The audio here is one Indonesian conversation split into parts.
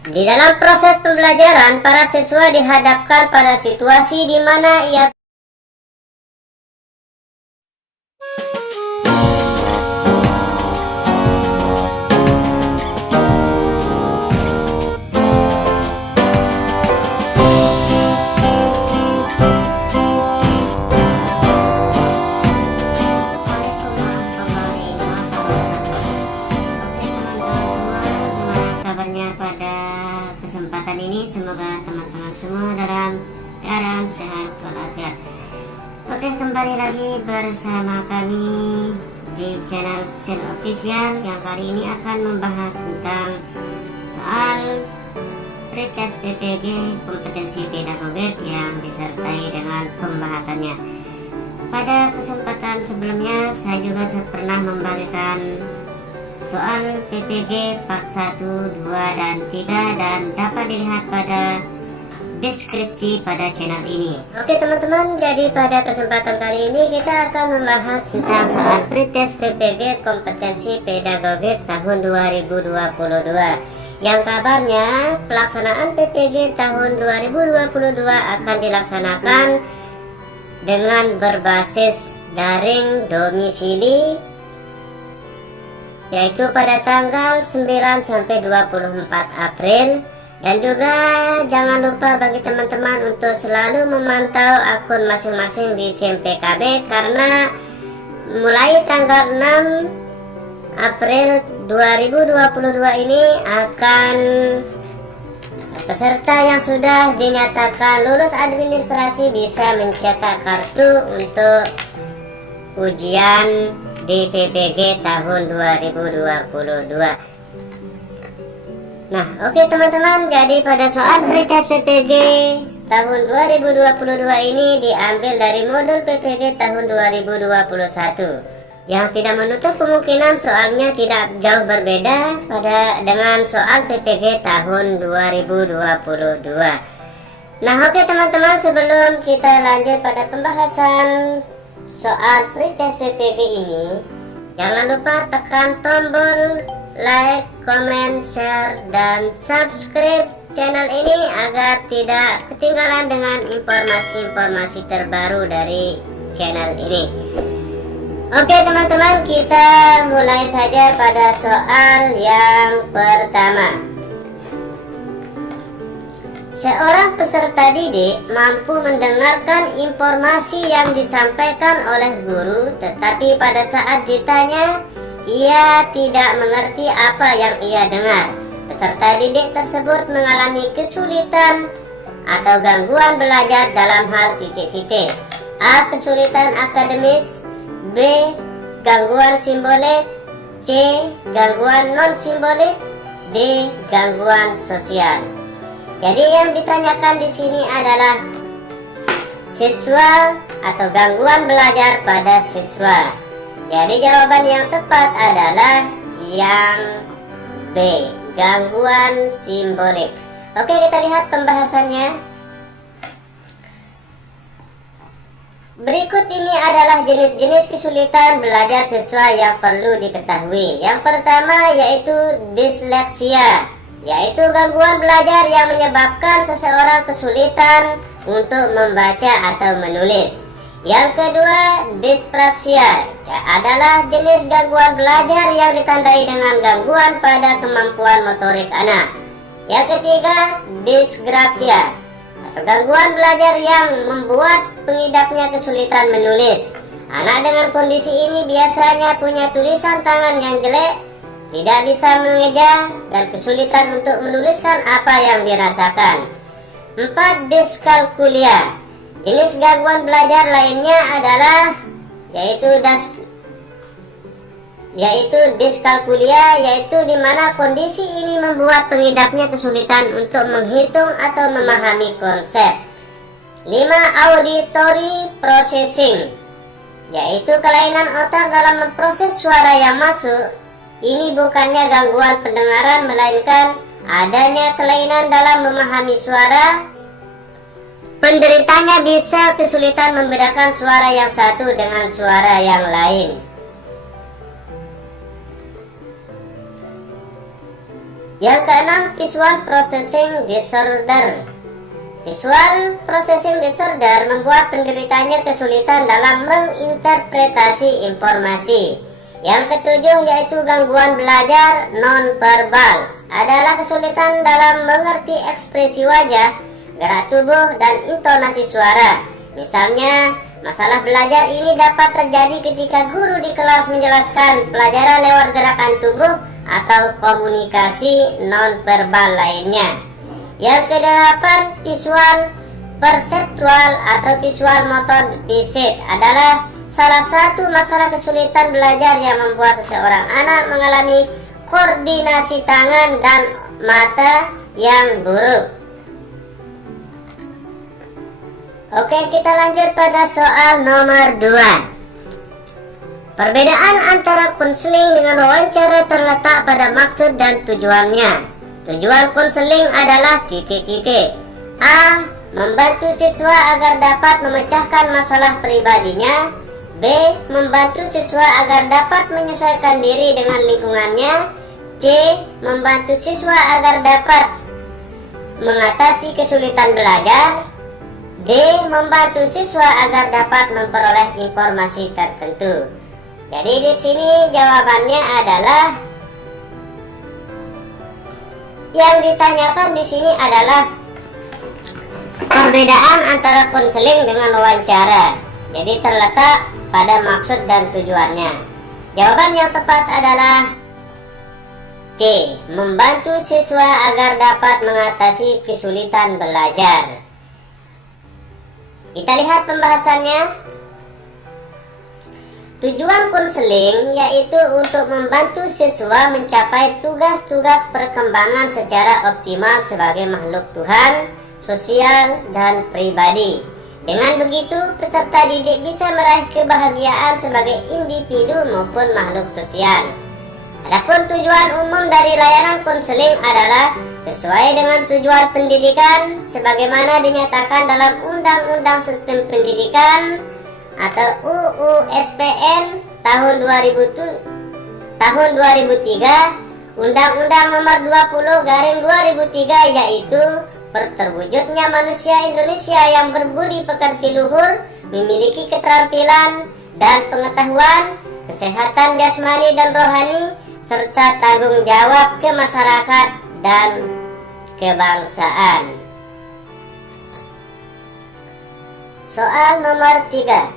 Di dalam proses pembelajaran, para siswa dihadapkan pada situasi di mana ia pada kesempatan ini. Semoga teman-teman semua dalam keadaan sehat walafiat. Oke, kembali lagi bersama kami di channel Sen Official yang kali ini akan membahas tentang soal pretest PPG kompetensi pedagogik yang disertai dengan pembahasannya. Pada kesempatan sebelumnya saya juga pernah membagikan soal PPG part 1, 2, dan 3 dan dapat dilihat pada deskripsi pada channel ini. Oke teman-teman, jadi pada kesempatan kali ini kita akan membahas tentang soal pretest PPG kompetensi pedagogik tahun 2022 yang kabarnya pelaksanaan PPG tahun 2022 akan dilaksanakan dengan berbasis daring domisili, yaitu pada tanggal 9 sampai 24 April. Dan juga jangan lupa bagi teman-teman untuk selalu memantau akun masing-masing di SIMPKB, karena mulai tanggal 6 April 2022 ini akan peserta yang sudah dinyatakan lulus administrasi bisa mencetak kartu untuk ujian di PPG tahun 2022. Nah, oke teman-teman, jadi pada soal pretest PPG tahun 2022 ini diambil dari modul PPG tahun 2021 yang tidak menutup kemungkinan soalnya tidak jauh berbeda dengan soal PPG tahun 2022. Nah, oke teman-teman, sebelum kita lanjut pada pembahasan soal pretest PPG ini, jangan lupa tekan tombol like, comment, share, dan subscribe channel ini agar tidak ketinggalan dengan informasi-informasi terbaru dari channel ini. Oke teman-teman, kita mulai saja pada soal yang pertama. Seorang peserta didik mampu mendengarkan informasi yang disampaikan oleh guru, tetapi pada saat ditanya ia tidak mengerti apa yang ia dengar. Peserta didik tersebut mengalami kesulitan atau gangguan belajar dalam hal titik-titik. A. Kesulitan akademis. B. Gangguan simbolik. C. Gangguan non-simbolik. D. Gangguan sosial. Jadi yang ditanyakan di sini adalah siswa atau gangguan belajar pada siswa. Jadi jawaban yang tepat adalah yang B, gangguan simbolik. Oke, kita lihat pembahasannya. Berikut ini adalah jenis-jenis kesulitan belajar siswa yang perlu diketahui. Yang pertama yaitu disleksia, yaitu gangguan belajar yang menyebabkan seseorang kesulitan untuk membaca atau menulis. Yang kedua, dispraksia, adalah jenis gangguan belajar yang ditandai dengan gangguan pada kemampuan motorik anak. Yang ketiga, disgrafia, atau gangguan belajar yang membuat pengidapnya kesulitan menulis. Anak dengan kondisi ini biasanya punya tulisan tangan yang jelek, tidak bisa mengeja, dan kesulitan untuk menuliskan apa yang dirasakan. 4. Diskalkulia, jenis gangguan belajar lainnya adalah yaitu diskalkulia, yaitu di mana kondisi ini membuat pengidapnya kesulitan untuk menghitung atau memahami konsep. 5. Auditory processing, yaitu kelainan otak dalam memproses suara yang masuk. Ini bukannya gangguan pendengaran, melainkan adanya kelainan dalam memahami suara. Penderitanya bisa kesulitan membedakan suara yang satu dengan suara yang lain. Yang keenam, visual processing disorder. Visual processing disorder membuat penderitanya kesulitan dalam menginterpretasi informasi. Yang ketujuh yaitu gangguan belajar nonverbal, adalah kesulitan dalam mengerti ekspresi wajah, gerak tubuh, dan intonasi suara. Misalnya, masalah belajar ini dapat terjadi ketika guru di kelas menjelaskan pelajaran lewat gerakan tubuh atau komunikasi nonverbal lainnya. Yang kedelapan, visual perseptual atau visual motor deficit adalah salah satu masalah kesulitan belajar yang membuat seseorang anak mengalami koordinasi tangan dan mata yang buruk. Oke, kita lanjut pada soal nomor 2. Perbedaan antara konseling dengan wawancara terletak pada maksud dan tujuannya. Tujuan konseling adalah A. Membantu siswa agar dapat memecahkan masalah pribadinya. B. Membantu siswa agar dapat menyesuaikan diri dengan lingkungannya. C. Membantu siswa agar dapat mengatasi kesulitan belajar. D. Membantu siswa agar dapat memperoleh informasi tertentu. Jadi di sini jawabannya adalah, yang ditanyakan di sini adalah perbedaan antara konseling dengan wawancara. Jadi terletak pada maksud dan tujuannya. Jawaban yang tepat adalah C. Membantu siswa agar dapat mengatasi kesulitan belajar. Kita lihat pembahasannya. Tujuan konseling yaitu untuk membantu siswa mencapai tugas-tugas perkembangan secara optimal sebagai makhluk Tuhan, sosial, dan pribadi. Dengan begitu, peserta didik bisa meraih kebahagiaan sebagai individu maupun makhluk sosial. Adapun tujuan umum dari layanan konseling adalah sesuai dengan tujuan pendidikan sebagaimana dinyatakan dalam Undang-Undang Sistem Pendidikan atau UU SPN tahun 2003, Undang-Undang Nomor 20/2003, yaitu terwujudnya manusia Indonesia yang berbudi pekerti luhur, memiliki keterampilan dan pengetahuan, kesehatan jasmani dan rohani, serta tanggung jawab ke masyarakat dan kebangsaan. Soal nomor 3.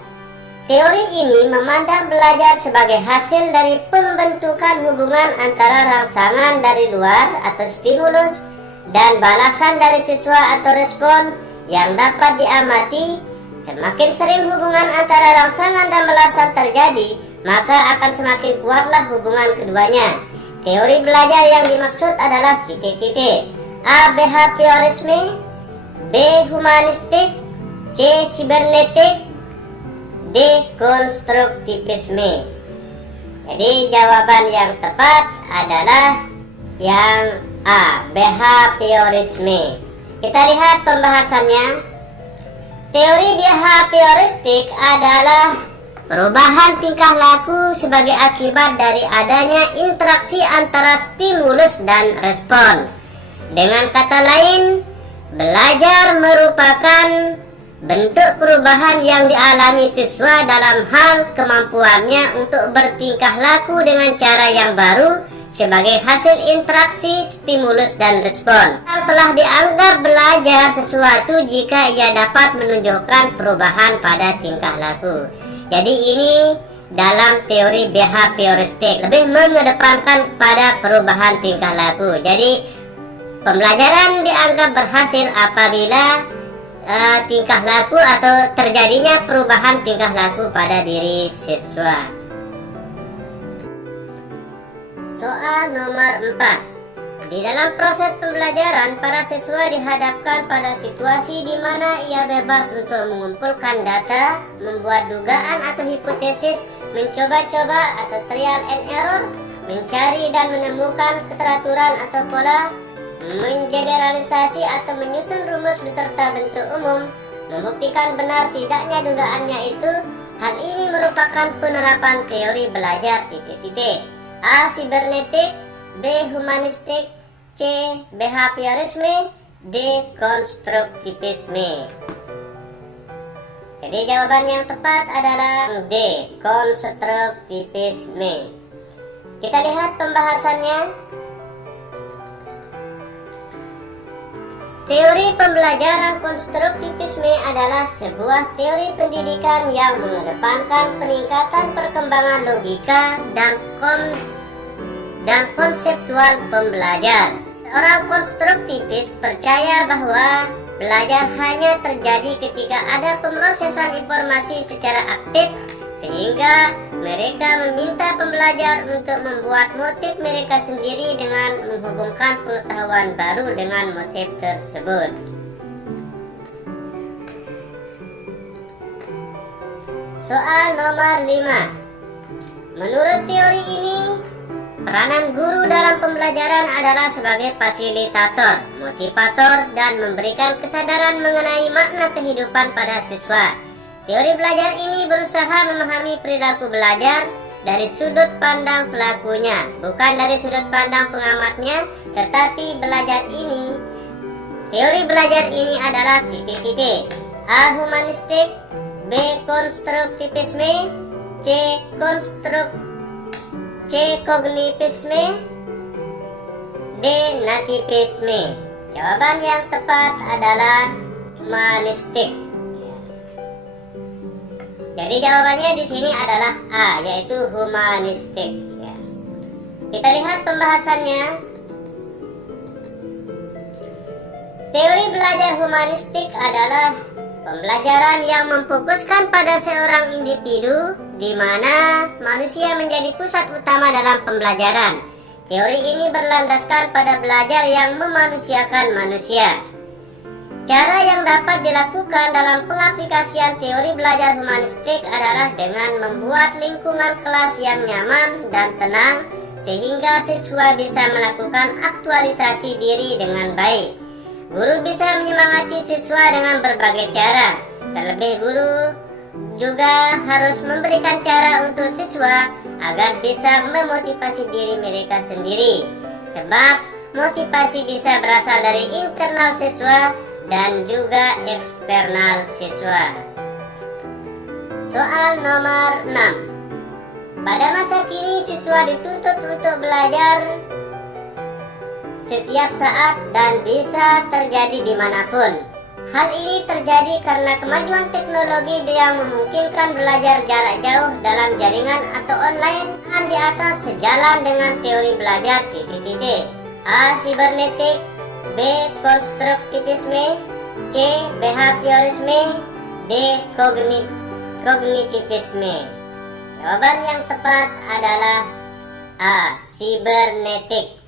Teori ini memandang belajar sebagai hasil dari pembentukan hubungan antara rangsangan dari luar atau stimulus dan balasan dari siswa atau respon yang dapat diamati. Semakin sering hubungan antara rangsangan dan balasan terjadi, maka akan semakin kuatlah hubungan keduanya. Teori belajar yang dimaksud adalah A. Behaviorisme, B. Humanistik, C. Sibernetik, D. Konstruktivisme. Jadi jawaban yang tepat adalah yang A. Behaviorisme. Kita lihat pembahasannya. Teori behavioristik adalah perubahan tingkah laku sebagai akibat dari adanya interaksi antara stimulus dan respon. Dengan kata lain, belajar merupakan bentuk perubahan yang dialami siswa dalam hal kemampuannya untuk bertingkah laku dengan cara yang baru sebagai hasil interaksi stimulus dan respon. Telah dianggap belajar sesuatu jika ia dapat menunjukkan perubahan pada tingkah laku. Jadi ini dalam teori behavioristik lebih mengedepankan pada perubahan tingkah laku. Jadi pembelajaran dianggap berhasil apabila tingkah laku atau terjadinya perubahan tingkah laku pada diri siswa. Soal nomor 4. Di dalam proses pembelajaran, para siswa dihadapkan pada situasi di mana ia bebas untuk mengumpulkan data, membuat dugaan atau hipotesis, mencoba-coba atau trial and error, mencari dan menemukan keteraturan atau pola, mengeneralisasi atau menyusun rumus beserta bentuk umum, membuktikan benar tidaknya dugaannya itu. Hal ini merupakan penerapan teori belajar A. Sibernetik, B. Humanistik, C. Behaviorisme. D. Konstruktivisme. Jadi jawaban yang tepat adalah D. Konstruktivisme. Kita lihat pembahasannya. Teori pembelajaran konstruktivisme adalah sebuah teori pendidikan yang mengedepankan peningkatan perkembangan logika dan konseptual pembelajar. Seorang konstruktivis percaya bahwa belajar hanya terjadi ketika ada pemrosesan informasi secara aktif, sehingga mereka meminta pembelajar untuk membuat motif mereka sendiri dengan menghubungkan pengetahuan baru dengan motif tersebut. Soal nomor 5. Menurut teori ini, peranan guru dalam pembelajaran adalah sebagai fasilitator, motivator, dan memberikan kesadaran mengenai makna kehidupan pada siswa. Teori belajar ini berusaha memahami perilaku belajar dari sudut pandang pelakunya, bukan dari sudut pandang pengamatnya, tetapi teori belajar ini adalah titik-titik. A. Humanistik. B. Konstruktivisme. C. Kognitisme. D. Nativisme. Jawaban yang tepat adalah humanistik. Jadi jawabannya di sini adalah A, yaitu humanistik. Kita lihat pembahasannya. Teori belajar humanistik adalah pembelajaran yang memfokuskan pada seorang individu, di mana manusia menjadi pusat utama dalam pembelajaran. Teori ini berlandaskan pada belajar yang memanusiakan manusia. Cara yang dapat dilakukan dalam pengaplikasian teori belajar humanistik adalah dengan membuat lingkungan kelas yang nyaman dan tenang, sehingga siswa bisa melakukan aktualisasi diri dengan baik. Guru bisa menyemangati siswa dengan berbagai cara. Terlebih, guru juga harus memberikan cara untuk siswa agar bisa memotivasi diri mereka sendiri, sebab motivasi bisa berasal dari internal siswa dan juga eksternal siswa. Soal nomor 6. Pada masa kini siswa dituntut untuk belajar setiap saat dan bisa terjadi dimanapun. Hal ini terjadi karena kemajuan teknologi yang memungkinkan belajar jarak jauh dalam jaringan atau online dan di atas sejalan dengan teori belajar titik-titik. A. Sibernetik. B. Konstruktivisme. C. Behaviorisme. D. Kognitivisme. Jawaban yang tepat adalah A. Sibernetik.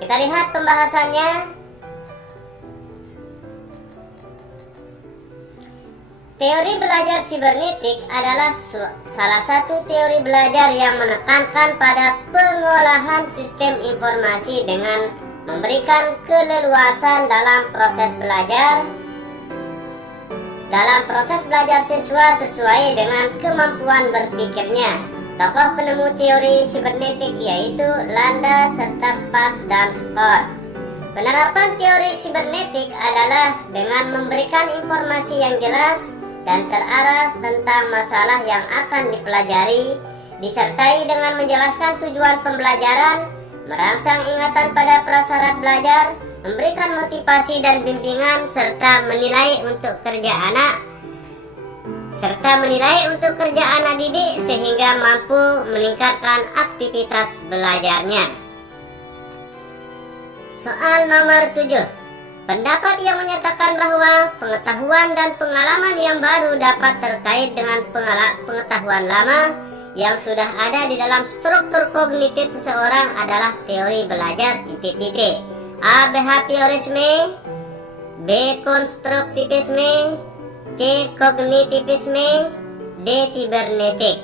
Kita lihat pembahasannya. Teori belajar sibernetik adalah salah satu teori belajar yang menekankan pada pengolahan sistem informasi dengan memberikan keleluasan dalam proses belajar siswa sesuai dengan kemampuan berpikirnya. Tokoh penemu teori sibernetik yaitu Landa serta Pas dan Scott. Penerapan teori sibernetik adalah dengan memberikan informasi yang jelas dan terarah tentang masalah yang akan dipelajari, disertai dengan menjelaskan tujuan pembelajaran, merangsang ingatan pada prasyarat belajar, memberikan motivasi dan bimbingan, serta menilai untuk kerja anak didik sehingga mampu meningkatkan aktivitas belajarnya. Soal nomor 7. Pendapat yang menyatakan bahwa pengetahuan dan pengalaman yang baru dapat terkait dengan pengetahuan lama yang sudah ada di dalam struktur kognitif seseorang adalah teori belajar titik-titik. A. Behaviorisme. B. Konstruktivisme. C. Kognitivisme. D. Sibernetik.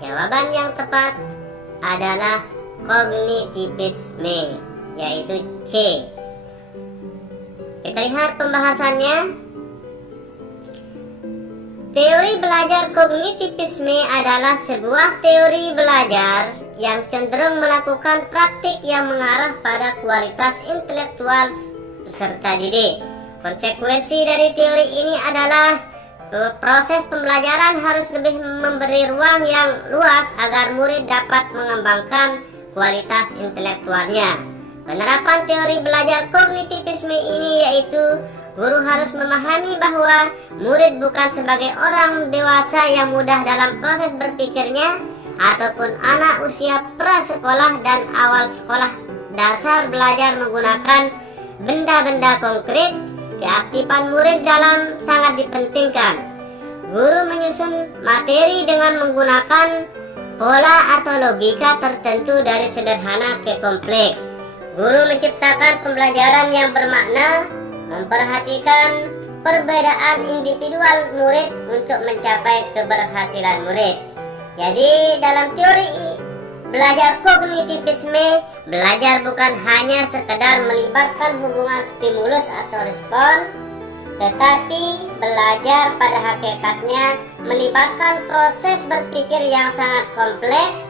Jawaban yang tepat adalah kognitivisme, yaitu C. Kita lihat pembahasannya. Teori belajar kognitivisme adalah sebuah teori belajar yang cenderung melakukan praktik yang mengarah pada kualitas intelektual peserta didik. Konsekuensi dari teori ini adalah proses pembelajaran harus lebih memberi ruang yang luas agar murid dapat mengembangkan kualitas intelektualnya. Penerapan teori belajar kognitivisme ini yaitu guru harus memahami bahwa murid bukan sebagai orang dewasa yang mudah dalam proses berpikirnya ataupun anak usia prasekolah dan awal sekolah dasar belajar menggunakan benda-benda konkret. Keaktifan murid dalam sangat dipentingkan. Guru menyusun materi dengan menggunakan pola atau logika tertentu dari sederhana ke kompleks. Guru menciptakan pembelajaran yang bermakna, memperhatikan perbedaan individual murid untuk mencapai keberhasilan murid. Jadi dalam teori belajar kognitivisme, belajar bukan hanya sekedar melibatkan hubungan stimulus atau respon, tetapi belajar pada hakikatnya melibatkan proses berpikir yang sangat kompleks.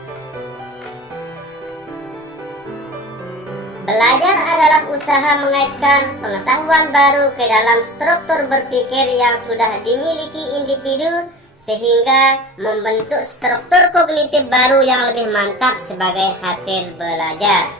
Belajar adalah usaha mengaitkan pengetahuan baru ke dalam struktur berpikir yang sudah dimiliki individu sehingga membentuk struktur kognitif baru yang lebih mantap sebagai hasil belajar.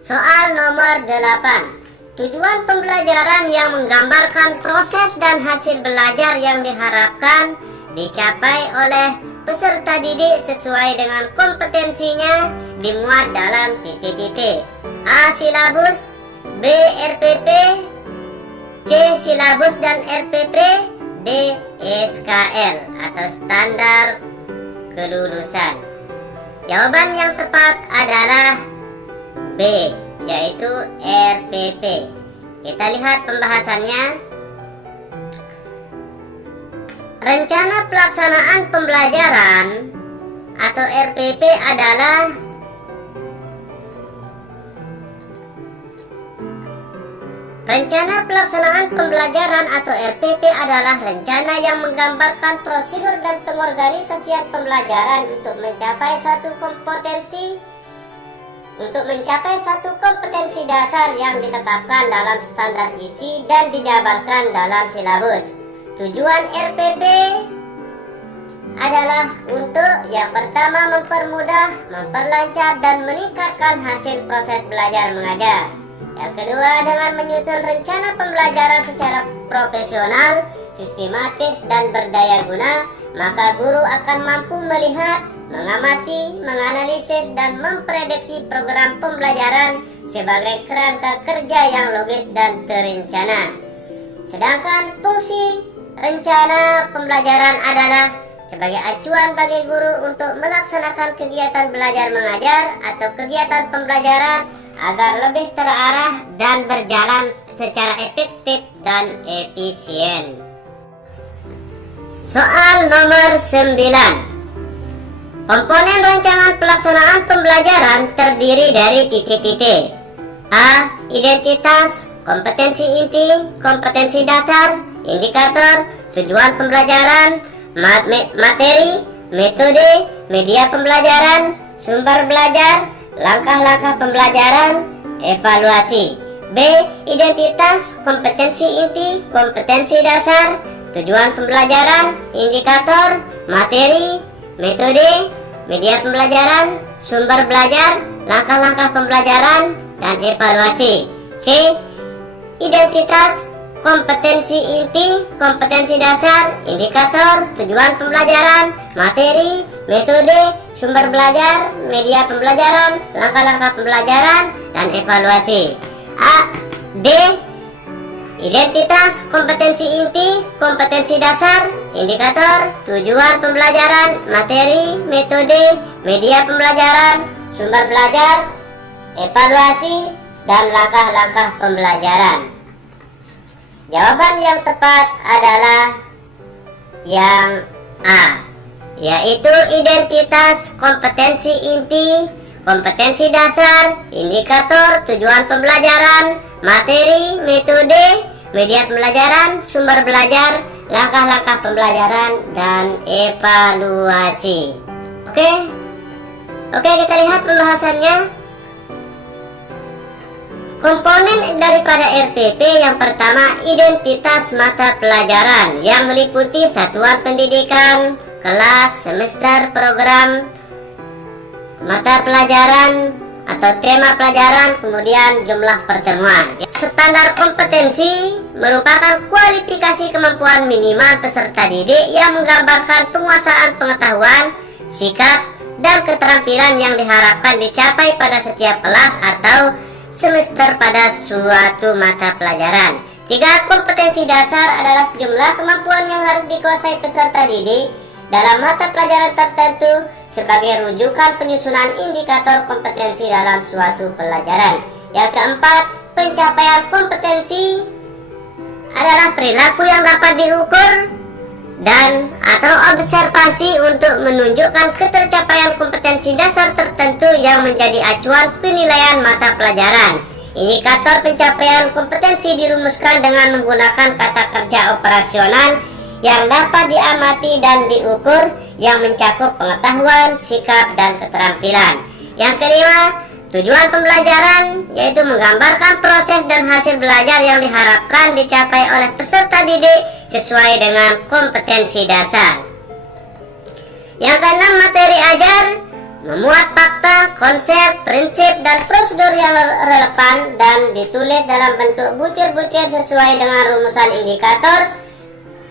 Soal nomor 8. Tujuan pembelajaran yang menggambarkan proses dan hasil belajar yang diharapkan dicapai oleh peserta didik sesuai dengan kompetensinya dimuat dalam titik-titik. A. Silabus, B. RPP, C. Silabus dan RPP, D. SKL atau standar kelulusan. Jawaban yang tepat adalah B, yaitu RPP. Kita lihat pembahasannya. Rencana pelaksanaan pembelajaran atau RPP adalah rencana pelaksanaan pembelajaran atau RPP adalah rencana yang menggambarkan prosedur dan pengorganisasian pembelajaran untuk mencapai satu kompetensi dasar yang ditetapkan dalam standar isi dan dijabarkan dalam silabus. Tujuan RPP adalah untuk yang pertama mempermudah, memperlancar dan meningkatkan hasil proses belajar mengajar. Yang kedua, dengan menyusun rencana pembelajaran secara profesional, sistematis dan berdaya guna, maka guru akan mampu melihat, mengamati, menganalisis dan memprediksi program pembelajaran sebagai kerangka kerja yang logis dan terencana. Sedangkan fungsi rencana pembelajaran adalah sebagai acuan bagi guru untuk melaksanakan kegiatan belajar mengajar atau kegiatan pembelajaran agar lebih terarah dan berjalan secara efektif dan efisien. Soal nomor 9. Komponen rancangan pelaksanaan pembelajaran terdiri dari titik-titik. A. Identitas, kompetensi inti, kompetensi dasar, indikator, tujuan pembelajaran, materi, metode, media pembelajaran, sumber belajar, langkah-langkah pembelajaran, evaluasi. B. Identitas, kompetensi inti, kompetensi dasar, tujuan pembelajaran, indikator, materi, metode, media pembelajaran, sumber belajar, langkah-langkah pembelajaran, dan evaluasi. C. Identitas, kompetensi inti, kompetensi dasar, indikator, tujuan pembelajaran, materi, metode, sumber belajar, media pembelajaran, langkah-langkah pembelajaran, dan evaluasi. A. D. Identitas, kompetensi inti, kompetensi dasar, indikator, tujuan pembelajaran, materi, metode, media pembelajaran, sumber belajar, evaluasi, dan langkah-langkah pembelajaran. Jawaban yang tepat adalah yang A, yaitu identitas, kompetensi inti, kompetensi dasar, indikator, tujuan pembelajaran, materi, metode, media pembelajaran, sumber belajar, langkah-langkah pembelajaran, dan evaluasi. Oke, kita lihat pembahasannya. Komponen daripada RPP yang pertama, identitas mata pelajaran yang meliputi satuan pendidikan, kelas, semester, program, mata pelajaran atau tema pelajaran, kemudian jumlah pertemuan. Standar kompetensi merupakan kualifikasi kemampuan minimal peserta didik yang menggambarkan penguasaan pengetahuan, sikap, dan keterampilan yang diharapkan dicapai pada setiap kelas atau semester pada suatu mata pelajaran. 3. Kompetensi dasar adalah sejumlah kemampuan yang harus dikuasai peserta didik dalam mata pelajaran tertentu sebagai rujukan penyusunan indikator kompetensi dalam suatu pelajaran. Yang keempat, pencapaian kompetensi adalah perilaku yang dapat diukur dan atau observasi untuk menunjukkan ketercapaian kompetensi dasar tertentu yang menjadi acuan penilaian mata pelajaran. Indikator pencapaian kompetensi dirumuskan dengan menggunakan kata kerja operasional yang dapat diamati dan diukur yang mencakup pengetahuan, sikap, dan keterampilan. Yang kelima, tujuan pembelajaran yaitu menggambarkan proses dan hasil belajar yang diharapkan dicapai oleh peserta didik sesuai dengan kompetensi dasar. Yang keenam, materi ajar memuat fakta, konsep, prinsip, dan prosedur yang relevan dan ditulis dalam bentuk butir-butir sesuai dengan rumusan indikator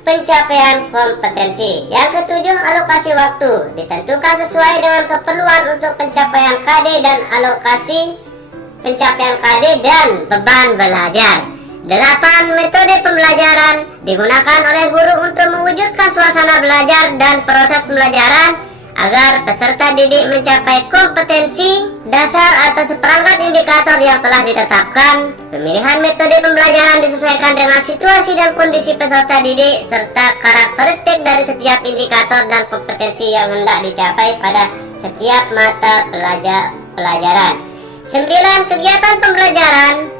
pencapaian kompetensi. Yang ketujuh, alokasi waktu ditentukan sesuai dengan keperluan untuk pencapaian KD dan alokasi pencapaian KD dan beban belajar. 8. Metode pembelajaran digunakan oleh guru untuk mewujudkan suasana belajar dan proses pembelajaran agar peserta didik mencapai kompetensi dasar atau seperangkat indikator yang telah ditetapkan. Pemilihan metode pembelajaran disesuaikan dengan situasi dan kondisi peserta didik serta karakteristik dari setiap indikator dan kompetensi yang hendak dicapai pada setiap mata pelajaran. 9. Kegiatan pembelajaran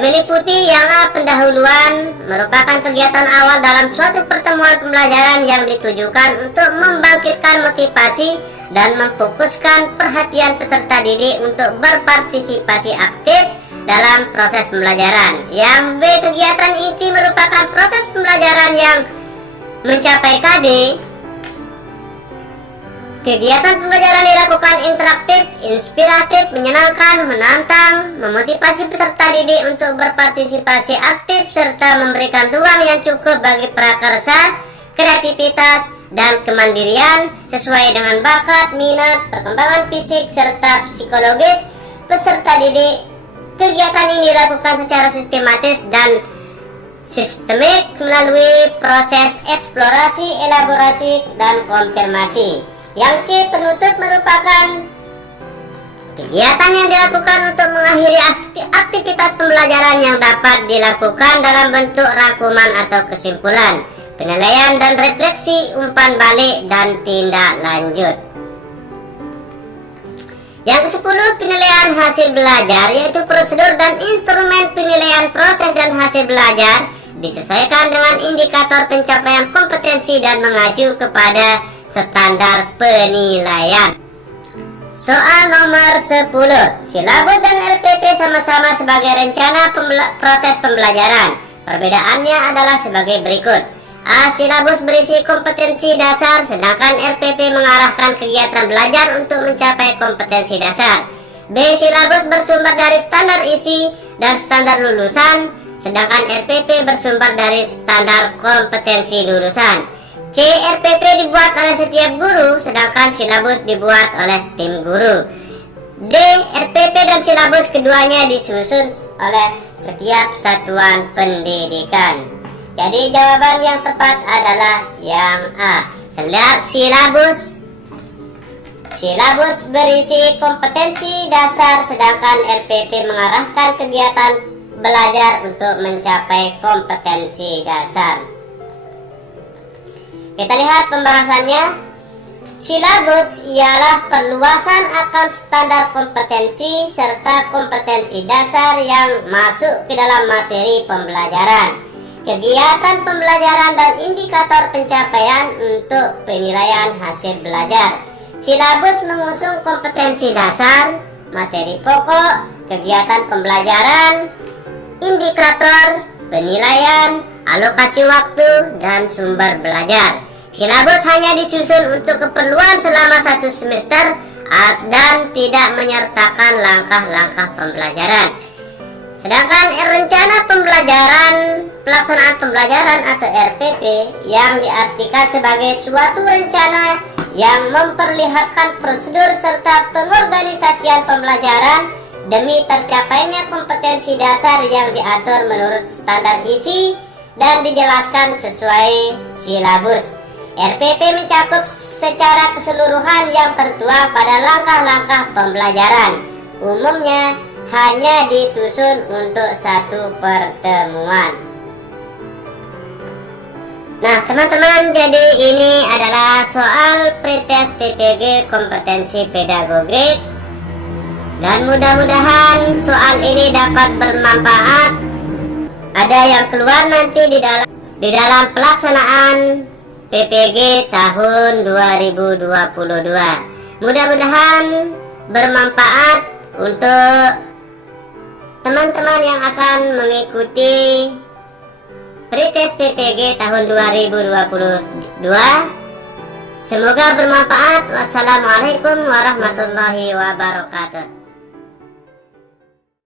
meliputi yang A. Pendahuluan merupakan kegiatan awal dalam suatu pertemuan pembelajaran yang ditujukan untuk membangkitkan motivasi dan memfokuskan perhatian peserta didik untuk berpartisipasi aktif dalam proses pembelajaran. Yang B. Kegiatan inti merupakan proses pembelajaran yang mencapai KD. Kegiatan pembelajaran dilakukan interaktif, inspiratif, menyenangkan, menantang, memotivasi peserta didik untuk berpartisipasi aktif, serta memberikan ruang yang cukup bagi prakarsa, kreativitas, dan kemandirian sesuai dengan bakat, minat, perkembangan fisik, serta psikologis peserta didik. Kegiatan ini dilakukan secara sistematis dan sistemik melalui proses eksplorasi, elaborasi, dan konfirmasi. Yang C. Penutup merupakan kegiatan yang dilakukan untuk mengakhiri aktivitas pembelajaran yang dapat dilakukan dalam bentuk rangkuman atau kesimpulan, penilaian dan refleksi, umpan balik, dan tindak lanjut. Yang ke-10, penilaian hasil belajar, yaitu prosedur dan instrumen penilaian proses dan hasil belajar disesuaikan dengan indikator pencapaian kompetensi dan mengacu kepada standar penilaian. Soal nomor 10. Silabus dan RPP sama-sama sebagai rencana proses pembelajaran. Perbedaannya adalah sebagai berikut. A. Silabus berisi kompetensi dasar, sedangkan RPP mengarahkan kegiatan belajar untuk mencapai kompetensi dasar. B. Silabus bersumber dari standar isi dan standar lulusan, sedangkan RPP bersumber dari standar kompetensi lulusan. C. RPP dibuat oleh setiap guru, sedangkan silabus dibuat oleh tim guru. D. RPP dan silabus keduanya disusun oleh setiap satuan pendidikan. Jadi jawaban yang tepat adalah yang A. Silabus berisi kompetensi dasar, sedangkan RPP mengarahkan kegiatan belajar untuk mencapai kompetensi dasar. Kita lihat pembahasannya. Silabus ialah perluasan akan standar kompetensi serta kompetensi dasar yang masuk ke dalam materi pembelajaran. kegiatan pembelajaran dan indikator pencapaian untuk penilaian hasil belajar. Silabus mengusung kompetensi dasar, materi pokok, kegiatan pembelajaran, indikator, penilaian, alokasi waktu, dan sumber belajar. Silabus hanya disusun untuk keperluan selama 1 semester dan tidak menyertakan langkah-langkah pembelajaran. Sedangkan rencana pembelajaran, pelaksanaan pembelajaran atau RPP yang diartikan sebagai suatu rencana yang memperlihatkan prosedur serta pengorganisasian pembelajaran demi tercapainya kompetensi dasar yang diatur menurut standar isi dan dijelaskan sesuai silabus. RPP mencakup secara keseluruhan yang tertuang pada langkah-langkah pembelajaran. Umumnya hanya disusun untuk 1 pertemuan. Nah teman-teman, jadi ini adalah soal pretest PPG kompetensi pedagogik, dan mudah-mudahan soal ini dapat bermanfaat. Ada yang keluar nanti di dalam pelaksanaan PPG tahun 2022. Mudah-mudahan bermanfaat untuk teman-teman yang akan mengikuti pretest PPG tahun 2022. Semoga bermanfaat. Wassalamualaikum warahmatullahi wabarakatuh.